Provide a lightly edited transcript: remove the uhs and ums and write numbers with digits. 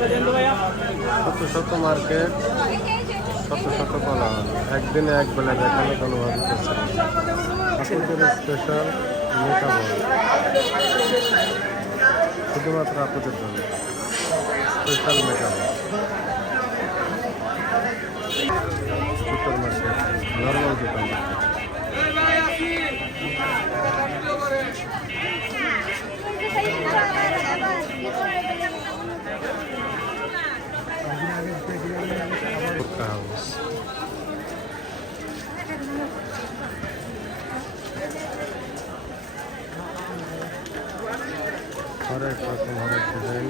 শত শত মার্কেট, শত শত কলা, একদিনে এক বেলা দেখানো কোনোভাবে করছে আপনাদের স্পেশাল মেটাবল, শুধুমাত্র আপনাদের জন্য স্পেশাল মেটাবল সুপার মার্কেট, নর্মাল দোকান। হাউস হরেক রকম, হরেক ডিজাইন।